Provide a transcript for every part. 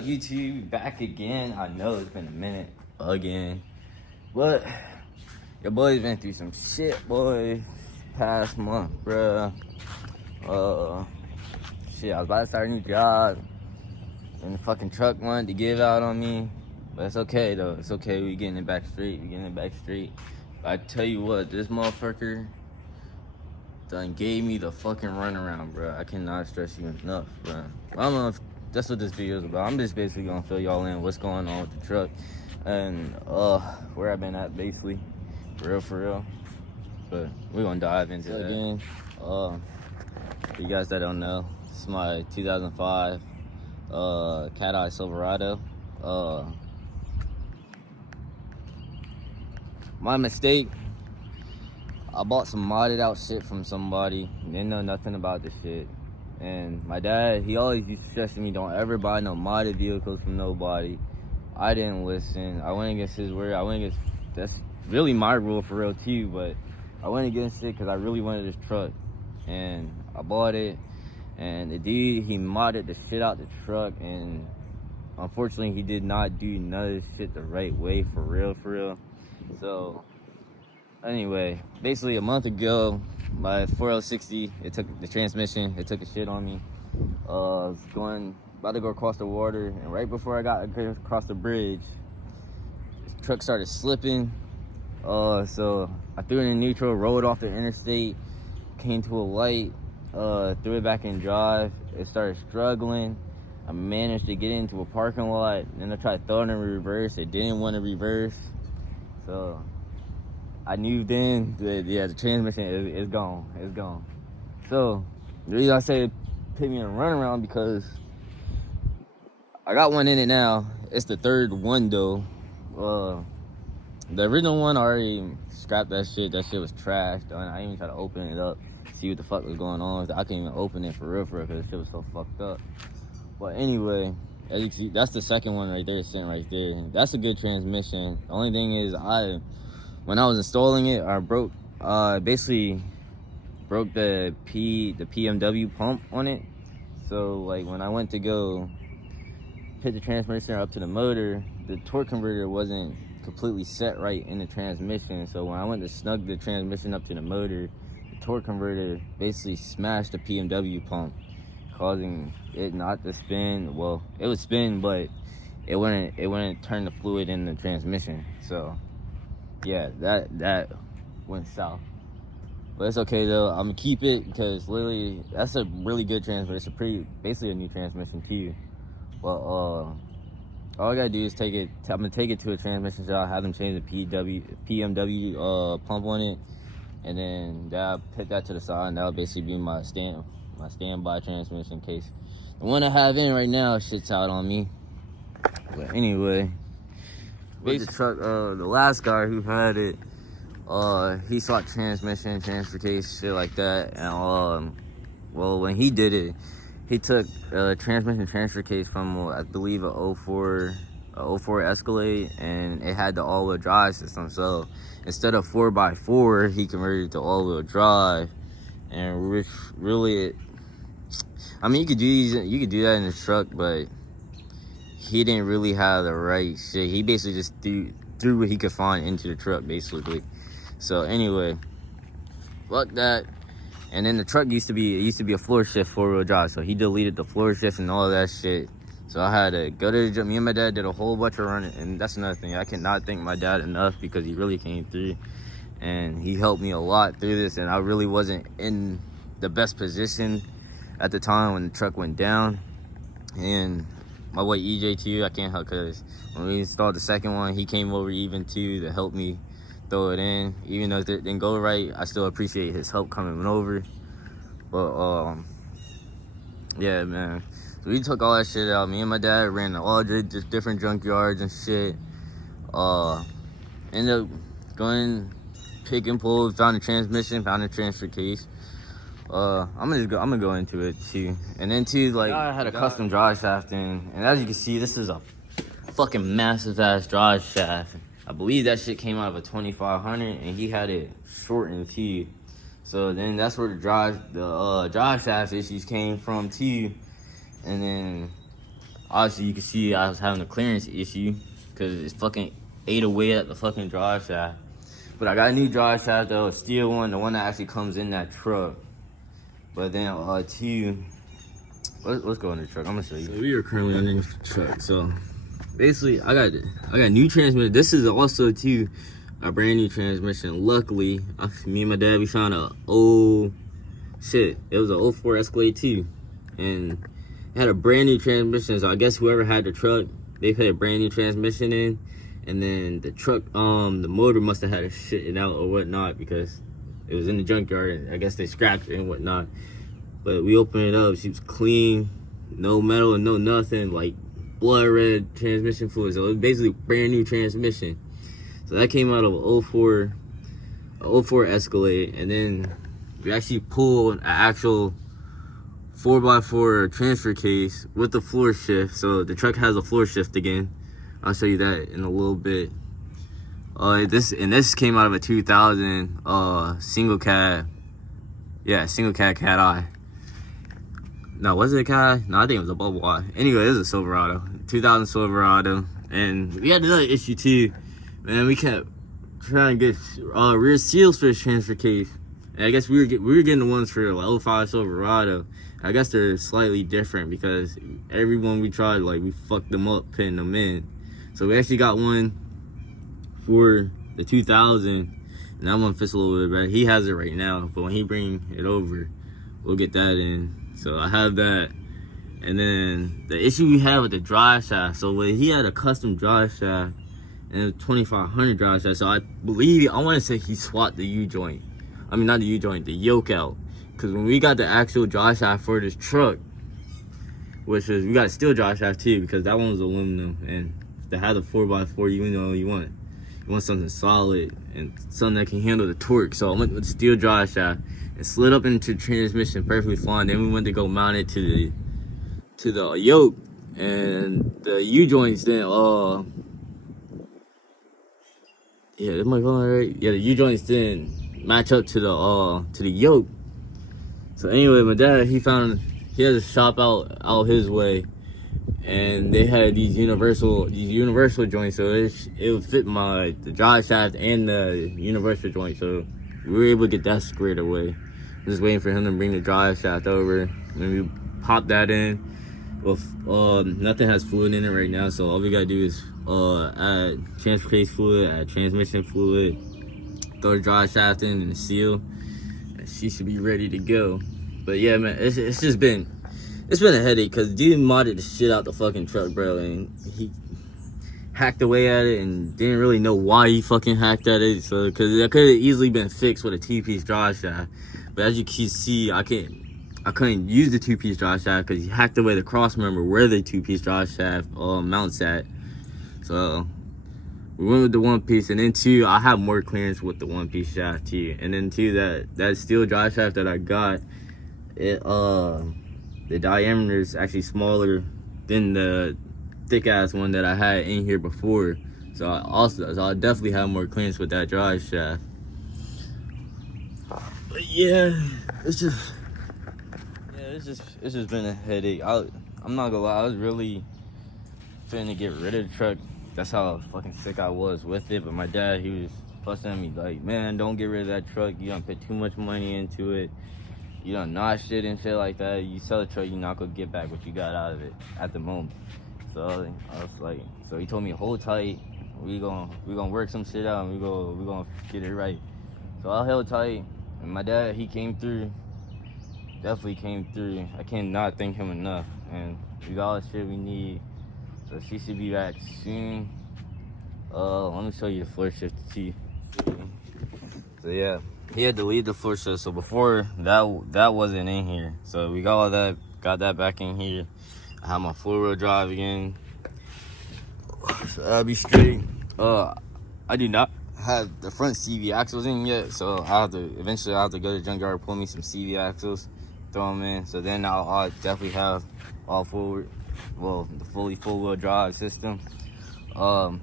up, YouTube? Back again. I know it's been a minute again, but your boy's been through some shit, boy. Past month, bruh. Shit, I was about to start a new job, and the fucking truck wanted to give out on me, but it's okay though. It's okay. We getting it back straight. I tell you what, this motherfucker done gave me the fucking runaround, bro. I cannot stress you enough, bro. I don't know if that's what this video is about. I'm just basically gonna fill y'all in what's going on with the truck and where I've been at, basically, for real. But we're gonna dive into that again. For you guys that don't know, this is my 2005 Cat Eye Silverado. My mistake. I bought some modded out shit from somebody. Didn't know nothing about this shit. And my dad, he always used to stress to me, don't ever buy no modded vehicles from nobody. I didn't listen. I went against his word. That's really my rule for real too, but I went against it because I really wanted this truck. And I bought it. And the dude, he modded the shit out the truck. And unfortunately, he did not do none of this shit the right way, for real. So anyway, basically a month ago, my 4060, it took the transmission, it took a shit on me. I was about to go across the water, and right before I got across the bridge, the truck started slipping. So I threw it in neutral, rolled off the interstate, came to a light, threw it back in drive. It started struggling. I managed to get into a parking lot, and then I tried throwing it in reverse. It didn't want to reverse. So I knew then that, yeah, the transmission is gone. It's gone. So the reason I say it put me in a runaround because I got one in it now. It's the third one though. The original one, I already scrapped that shit. That shit was trashed. I didn't even try to open it up, see what the fuck was going on. I couldn't even open it for real because the shit was so fucked up. But anyway, as you can see, that's the second one right there, sitting right there. That's a good transmission. The only thing is, when I was installing it, I basically broke the PMW pump on it. So like when I went to go put the transmission up to the motor, the torque converter wasn't completely set right in the transmission. So when I went to snug the transmission up to the motor, the torque converter basically smashed the PMW pump, causing it not to spin. Well, it would spin, but it wouldn't turn the fluid in the transmission. So yeah, that went south. But it's okay though. I'm gonna keep it because literally that's a really good transmission. It's basically a new transmission too. But all I gotta do is take it. I'm gonna take it to a transmission shop, have them change the PMW pump on it, and then I'll put that to the side, and that'll basically be my standby transmission in case the one I have in right now shits out on me. But anyway, with the truck, the last guy who had it, he sought transmission, transfer case, shit like that. And well, when he did it, he took a transmission transfer case from I believe a 04 Escalade, and it had the all-wheel drive system. So instead of 4x4, he converted it to all-wheel drive, and which really, I mean, you could do that in the truck, but he didn't really have the right shit. He basically just threw what he could find into the truck, basically. So anyway, fuck that. And then the truck used to be a floor shift 4-wheel drive, so he deleted the floor shift and all of that shit. So I had to go to the gym. Me and my dad did a whole bunch of running, and that's another thing. I cannot thank my dad enough because he really came through, and he helped me a lot through this. And I really wasn't in the best position at the time when the truck went down. And my boy EJ too, I can't help because when we installed the second one, he came over even too to help me throw it in. Even though it didn't go right, I still appreciate his help coming over. But yeah, man. So we took all that shit out. Me and my dad ran to all just different junkyards and shit. Ended up going pick and pull, found a transmission, found a transfer case. I'm gonna go into it too. And then too, like, I had a custom drive shaft in, and as you can see, this is a fucking massive ass drive shaft. I believe that shit came out of a 2500, and he had it shortened too. So then that's where the drive shaft issues came from too. And then obviously you can see I was having a clearance issue because it's fucking ate away at the fucking drive shaft. But I got a new drive shaft though, a steel one, the one that actually comes in that truck. But then two, let's go in the truck. I'm gonna show you. So we are currently underneath the truck. So basically, I got new transmission. This is also too a brand new transmission. Luckily, me and my dad we found a old shit. It was an 04 Escalade too, and it had a brand new transmission. So I guess whoever had the truck, they put a brand new transmission in, and then the truck, the motor must have had to shit it out or whatnot because it was in the junkyard. And I guess they scrapped it and whatnot. But we opened it up. She was clean, no metal and no nothing, like blood red transmission fluid. So it was basically brand new transmission. So that came out of an 04 Escalade, and then we actually pulled an actual 4x4 transfer case with the floor shift. So the truck has a floor shift again. I'll show you that in a little bit. This came out of a 2000 single cab. Yeah, single cab cat eye. No, was it a cat? No, I think it was a bubble eye. Anyway, it was a Silverado, 2000 Silverado, and we had another issue too. Man, we kept trying to get rear seals for this transfer case. And I guess we were getting the ones for like 05 Silverado. I guess they're slightly different because every one we tried, like we fucked them up putting them in. So we actually got one for the 2000, and that one fits a little bit better. He has it right now, but when he bring it over, we'll get that in. So I have that. And then the issue we had with the drive shaft. So when he had a custom drive shaft and a 2500 drive shaft. So I want to say he swapped the U-joint. I mean, not the U-joint, the yoke out. Because when we got the actual drive shaft for this truck, which is, we got a steel drive shaft too, because that one was aluminum. And to have the 4x4, you want something solid and something that can handle the torque. So I went with the steel drive shaft and slid up into transmission perfectly fine. Then we went to go mount it to the yoke, and the U-joints didn't yeah, am I going right? Yeah, the U-joints didn't match up to the yoke. So anyway, my dad he had a shop out his way, and they had these universal joints, so it would fit the drive shaft and the universal joint. So we were able to get that squared away. I'm just waiting for him to bring the drive shaft over, and we pop that in. Well, nothing has fluid in it right now, so all we gotta do is add transfer case fluid, add transmission fluid, throw the drive shaft in and the seal, and she should be ready to go. But yeah, man, it's been a headache because dude modded the shit out the fucking truck, bro, and he hacked away at it and didn't really know why he fucking hacked at it. So because that could have easily been fixed with a two-piece drive shaft, but as you can see, I couldn't use the two-piece drive shaft because he hacked away the cross member where the two-piece drive shaft mounts at. So we went with the one piece, and then two, I have more clearance with the one-piece shaft too. And then two, that steel drive shaft that I got, the diameter is actually smaller than the thick-ass one that I had in here before. So I definitely have more clearance with that drive shaft. But yeah, it's just been a headache. I'm not gonna lie, I was really finna get rid of the truck. That's how fucking sick I was with it. But my dad, he was fussing at me like, man, don't get rid of that truck. You done put too much money into it. You done notched it and shit like that. You sell the truck, you're not gonna get back what you got out of it at the moment. So I was like, so he told me hold tight. We gonna work some shit out, and we gonna get it right. So I held tight, and my dad, he came through. Definitely came through. I cannot thank him enough. And we got all the shit we need. So she should be back soon. Let me show you the floor shift too. So yeah, he had to leave the floor shift. So before that wasn't in here. So we got all that, got that back in here. I have my 4-wheel drive again. So that'll be straight. I do not have the front CV axles in yet, so eventually I'll have to go to the junkyard, pull me some CV axles, throw them in. So then I'll definitely have all forward, well, the fully 4-wheel drive system. In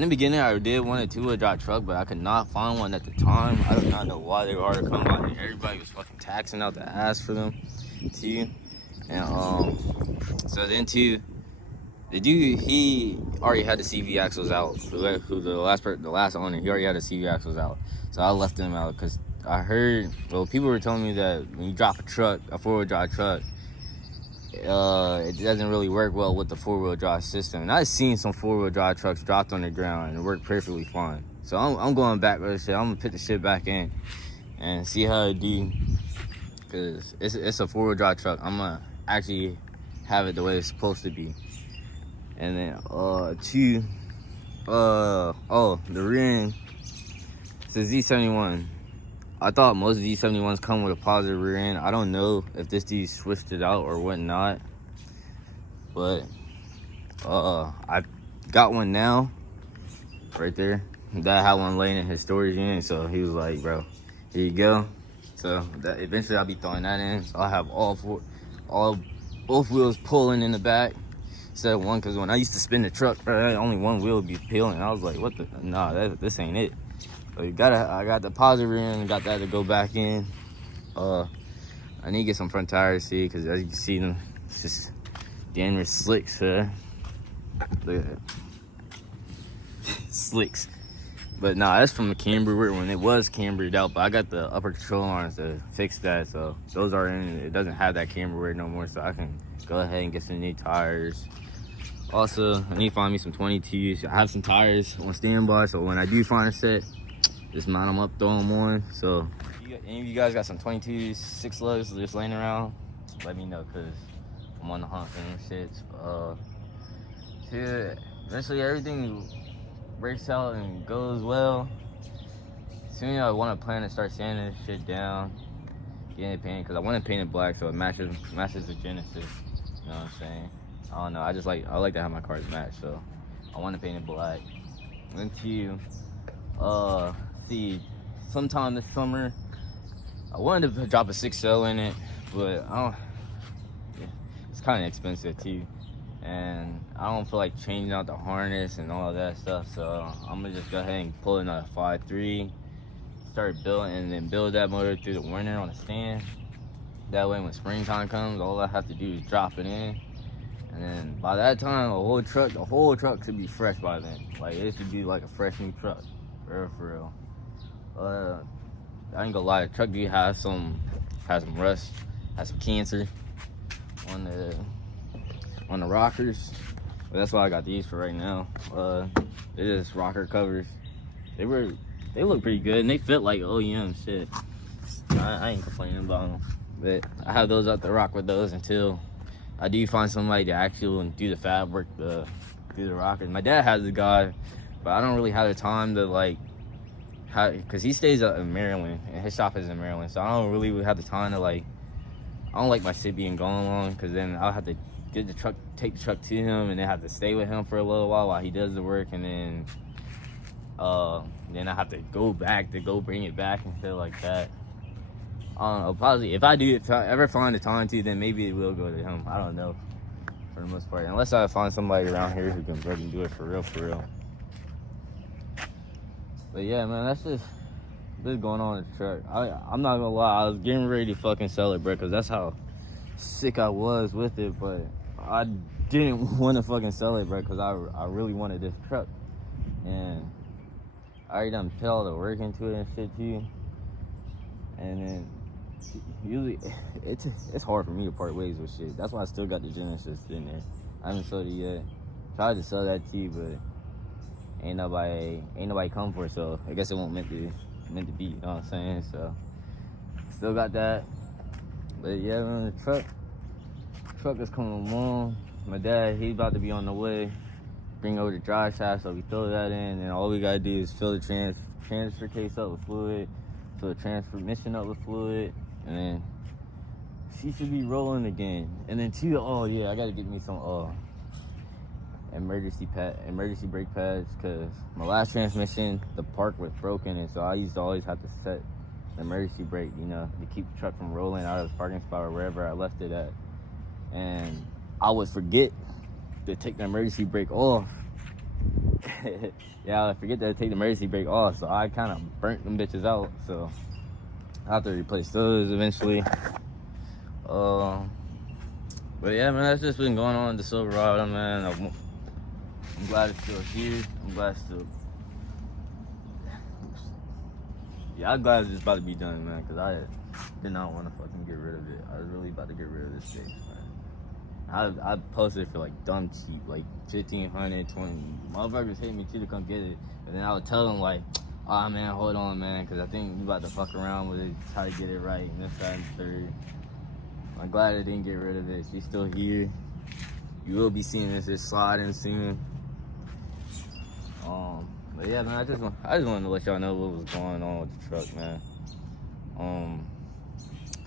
the beginning, I did want a 2-wheel drive truck, but I could not find one at the time. I do not know why they were coming out, and everybody was fucking taxing out the ass for them too. And so then too, the dude, he already had the CV axles out. Who the last owner, he already had the CV axles out. So I left them out because I heard, well, people were telling me that when you drop a truck, a 4-wheel drive truck, it doesn't really work well with the 4-wheel drive system. And I've seen some 4-wheel drive trucks dropped on the ground and it worked perfectly fine. So I'm going back with this shit. I'm gonna put the shit back in and see how it do. Cause it's a 4-wheel drive truck. I'm gonna actually have it the way it's supposed to be. And then the rear end, it's a Z71. I thought most Z71s come with a positive rear end. I don't know if this dude switched it out or whatnot, but I got one now, right there. Dad had one laying in his storage unit, so he was like, bro, here you go. So that eventually I'll be throwing that in. So I'll have both wheels pulling in the back instead of one, because when I used to spin the truck, bro, only one wheel would be peeling. I was like, what the, nah, this ain't it. So I got the positive rear end, got that to go back in. I need to get some front tires, see, because as you can see them, it's just damn near slicks, Look at that. Slicks. But nah, that's from the camber when it was cambered out, but I got the upper control arms to fix that, so those are in. It doesn't have that camber wear no more, so I can go ahead and get some new tires. Also, I need to find me some 22s. I have some tires on standby, so when I do find a set, just mount them up, throw them on. So if any of you guys got some 22s, 6 lugs just laying around, let me know, because I'm on the hunt for them shits. Yeah, eventually everything breaks out and goes well. Soon I want to plan to start sanding this shit down, getting it painted, because I want to paint it black so it matches the Genesis. You know what I'm saying? I don't know. I like to have my cars match, so I want to paint it black. Then see, sometime this summer, I wanted to drop a 6L in it, but it's kind of expensive too. And I don't feel like changing out the harness and all of that stuff, so I'm gonna just go ahead and pull in a 5.3, start building, and then build that motor through the winter on a stand. That way when springtime comes, all I have to do is drop it in, and then by that time the whole truck should be fresh by then. Like, it should be like a fresh new truck, for real. I ain't gonna lie, the truck do have some rust, has some cancer on the rockers, but that's why I got these for right now. They're just rocker covers. They look pretty good and they fit like OEM shit. I ain't complaining about them, but I have those up to rock with those until I do find somebody to actually do the fab work, do the rockers. My dad has a guy, but I don't really have the time to because he stays up in Maryland and his shop is in Maryland, so I don't really have the time to I don't like my shit being gone long, because then I'll have to take the truck to him and then have to stay with him for a little while he does the work, and then I have to go back to go bring it back and shit like that. I don't know, probably if I ever find the time to, then maybe it will go to him. I don't know, for the most part, unless I find somebody around here who can really do it for real. But yeah, man, that's just going on in the truck. I'm not gonna lie, I was getting ready to fucking sell it, bro, because that's how sick I was with it, but I didn't want to fucking sell it, bro, because I really wanted this truck, and I already done put all the work into it and shit too. And then usually it's hard for me to part ways with shit. That's why I still got the Genesis in there. I haven't sold it yet. Tried to sell that too, but ain't nobody come for it, so I guess it won't meant to be, you know what I'm saying? So still got that. But yeah, man, the truck is coming along. My dad, he's about to be on the way. Bring over the drive shaft, so we fill that in, and all we gotta do is fill the transfer case up with fluid, fill the transmission up with fluid, and then she should be rolling again. And then oh yeah, I gotta get me some emergency brake pads, because my last transmission, the park was broken, and so I used to always have to set the emergency brake, you know, to keep the truck from rolling out of the parking spot or wherever I left it at. And I would forget to take the emergency brake off. Yeah, I forget to take the emergency brake off, so I kind of burnt them bitches out, so I have to replace those eventually. But yeah, man, that's just been going on with the Silverado, man. I'm glad it's still here. I'm glad it's still. Yeah, I'm glad it's just about to be done, man. Cause I did not want to fucking get rid of it. I was really about to get rid of this bitch, man. I posted it for like dumb cheap, like 1,500, 20. Motherfuckers hate me too to come get it, and then I would tell them like, "Ah, man, hold on, man, cause I think you about to fuck around with it, try to get it right, and this, that, and third." I'm glad I didn't get rid of it. She's still here. You will be seeing this sliding soon. But yeah, man, I just wanted to let y'all know what was going on with the truck, man.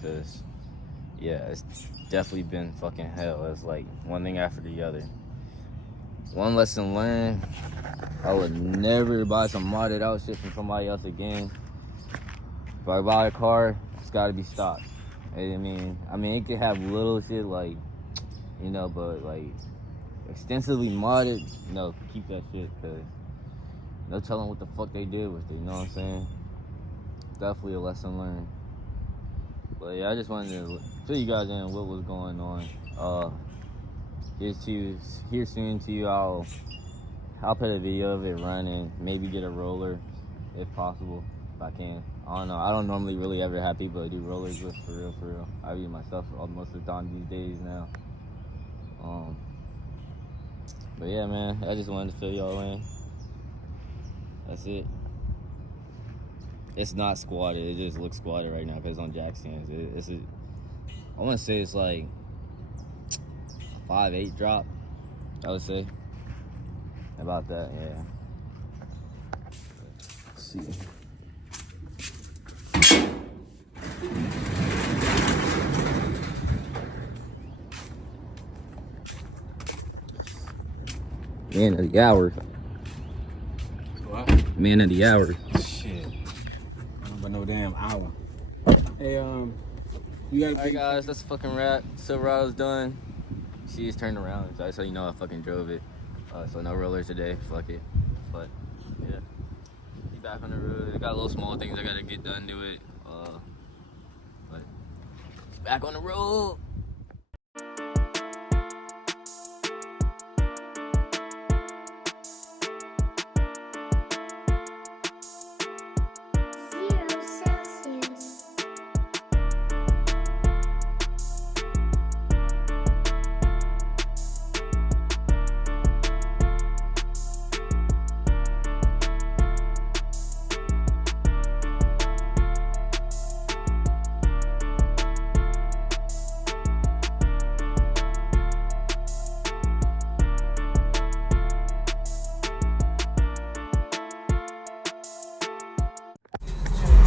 Cause yeah, it's definitely been fucking hell. It's like one thing after the other. One lesson learned: I would never buy some modded out shit from somebody else again. If I buy a car, it's gotta be stock. I mean, it could have little shit like, you know, but like extensively modded, no, keep that shit, cause no telling what the fuck they did with it, you know what I'm saying? Definitely a lesson learned. But yeah, I just wanted to fill you guys in what was going on. Here's soon to you. I'll put a video of it running, maybe get a roller if possible, if I can. I don't know. I don't normally really ever have people that do rollers with, for real. I use myself most of the time these days now. But yeah, man, I just wanted to fill y'all in. That's it. It's not squatted. It just looks squatted right now because it's on jack stands. I want to say it's like a 5'8" drop, I would say. About that, yeah. Let's see. Man of the hour. What? Man of the hour. Shit. I don't know no damn hour. Hey, you gotta. Alright, guys, that's a fucking wrap. Silverado's done. See, it's turned around. So you know I fucking drove it. So no rollers today. Fuck it. But yeah, be back on the road. I got little small things I gotta get done to it. But it's back on the road.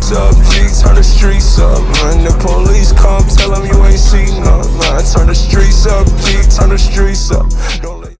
Up, G, turn the streets up. When the police come, tell them you ain't seen nothing. Turn the streets up, G, turn the streets up. Don't